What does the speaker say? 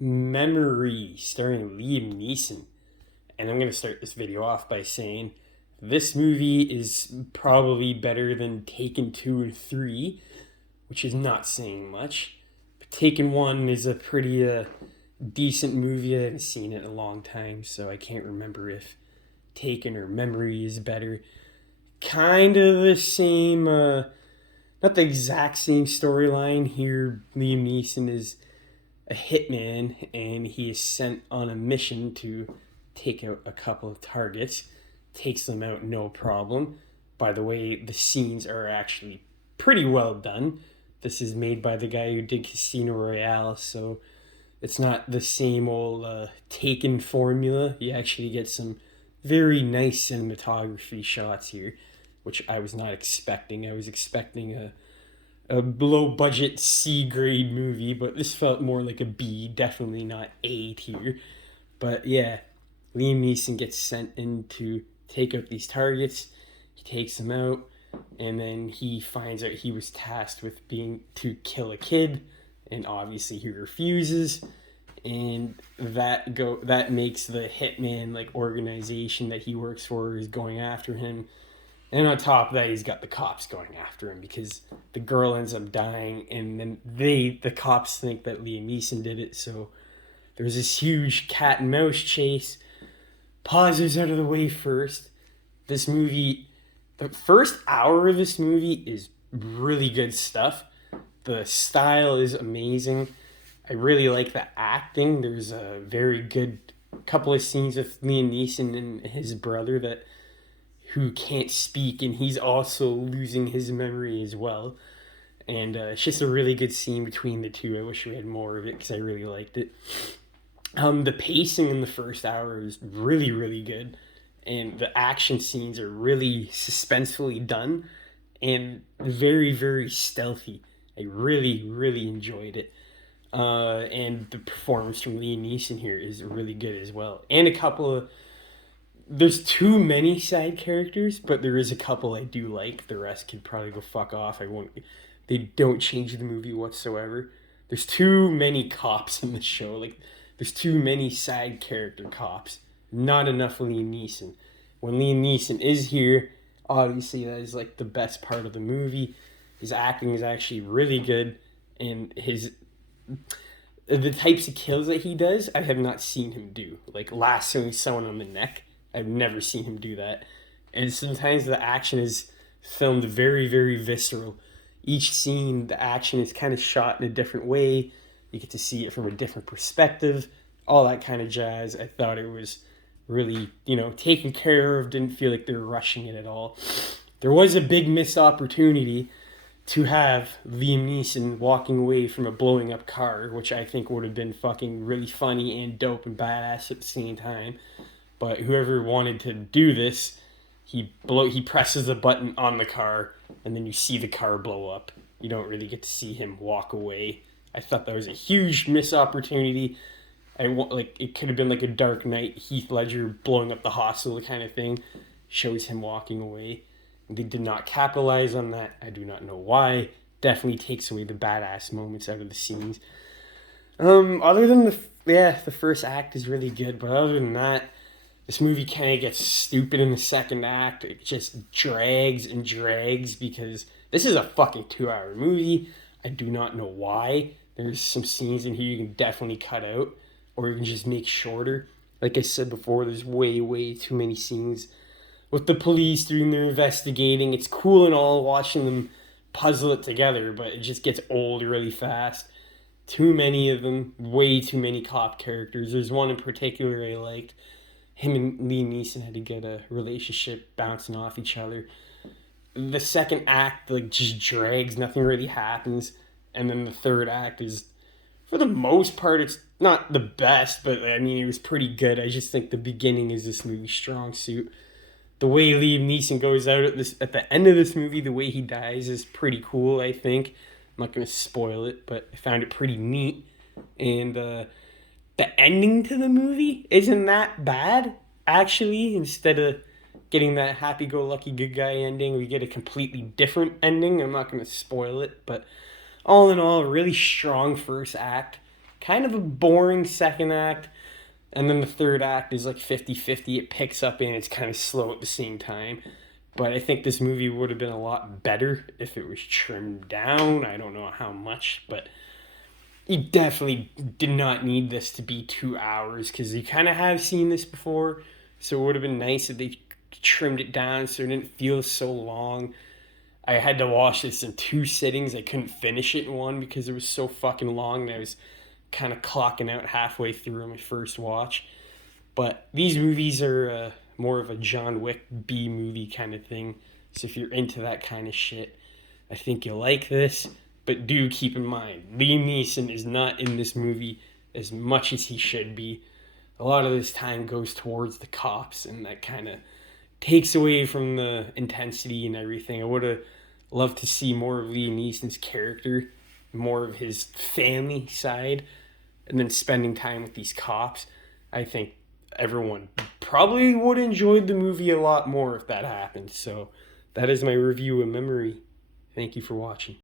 Memory, starring Liam Neeson. And I'm going to start this video off by saying this movie is probably better than Taken 2 and 3, which is not saying much. But Taken 1 is a pretty decent movie. I haven't seen it in a long time, so I can't remember if Taken or Memory is better. Kind of the same, not the exact same storyline here. Liam Neeson is a hitman and he is sent on a mission to take out a couple of targets. Takes them out no problem. By the way, the scenes are actually pretty well done. This is made by the guy who did Casino Royale, so it's not the same old Taken formula. You actually get some very nice cinematography shots here, which I was not expecting. I was expecting a low budget C grade movie, but this felt more like a B, definitely not A tier. But yeah, Liam Neeson gets sent in to take out these targets. He takes them out, and then he finds out he was tasked with being to kill a kid, and obviously he refuses. And that makes the hitman like organization that he works for is going after him. And on top of that, he's got the cops going after him because the girl ends up dying, and then the cops think that Liam Neeson did it. So there's this huge cat and mouse chase. Pauses out of the way first. This movie, the first hour of this movie is really good stuff. The style is amazing. I really like the acting. There's a very good couple of scenes with Liam Neeson and his brother who can't speak, and he's also losing his memory as well. And it's just a really good scene between the two. I wish we had more of it because I really liked it. The pacing in the first hour is really, really good, and the action scenes are really suspensefully done and very, very stealthy. I really, really enjoyed it. And the performance from Liam Neeson here is really good as well. And a couple of there's too many side characters, but there is a couple I do like. The rest could probably go fuck off. I won't. They don't change the movie whatsoever. There's too many cops in the show. Like there's too many side character cops. Not enough Liam Neeson. When Liam Neeson is here, obviously that is like the best part of the movie. His acting is actually really good, and the types of kills that he does, I have not seen him do. Like lassoing someone on the neck. I've never seen him do that. And sometimes the action is filmed very, very visceral. Each scene, the action is kind of shot in a different way. You get to see it from a different perspective. All that kind of jazz. I thought it was really, taken care of. Didn't feel like they were rushing it at all. There was a big missed opportunity to have Liam Neeson walking away from a blowing up car, which I think would have been fucking really funny and dope and badass at the same time. But whoever wanted to do this, he presses a button on the car, and then you see the car blow up. You don't really get to see him walk away. I thought that was a huge missed opportunity. It could have been like a Dark Knight, Heath Ledger blowing up the hostel kind of thing. Shows him walking away. They did not capitalize on that. I do not know why. Definitely takes away the badass moments out of the scenes. Other than the first act is really good, but other than that, this movie kind of gets stupid in the second act. It just drags and drags because this is a fucking 2-hour movie. I do not know why. There's some scenes in here you can definitely cut out, or you can just make shorter. Like I said before, there's way, way too many scenes with the police doing their investigating. It's cool and all watching them puzzle it together, but it just gets old really fast. Too many of them, way too many cop characters. There's one in particular I liked. Him and Liam Neeson had a good relationship, bouncing off each other. The second act just drags, nothing really happens, and then the third act is, for the most part, it's not the best, but I mean it was pretty good. I just think the beginning is this movie's strong suit. The way Liam Neeson goes out at the end of this movie, the way he dies is pretty cool. I think I'm not gonna spoil it, but I found it pretty neat, and the ending to the movie isn't that bad, actually. Instead of getting that happy-go-lucky good guy ending, we get a completely different ending. I'm not going to spoil it, but all in all, a really strong first act. kind of a boring second act. And then the third act is like 50-50. It picks up and it's kind of slow at the same time. But I think this movie would have been a lot better if it was trimmed down. I don't know how much, but you definitely did not need this to be 2 hours because you kind of have seen this before. So it would have been nice if they trimmed it down so it didn't feel so long. I had to watch this in 2 sittings. I couldn't finish it in one because it was so fucking long and I was kind of clocking out halfway through my first watch. But these movies are more of a John Wick B movie kind of thing. So if you're into that kind of shit, I think you'll like this. But do keep in mind, Liam Neeson is not in this movie as much as he should be. A lot of this time goes towards the cops, and that kind of takes away from the intensity and everything. I would have loved to see more of Liam Neeson's character, more of his family side, and then spending time with these cops. I think everyone probably would have enjoyed the movie a lot more if that happened. So that is my review of Memory. Thank you for watching.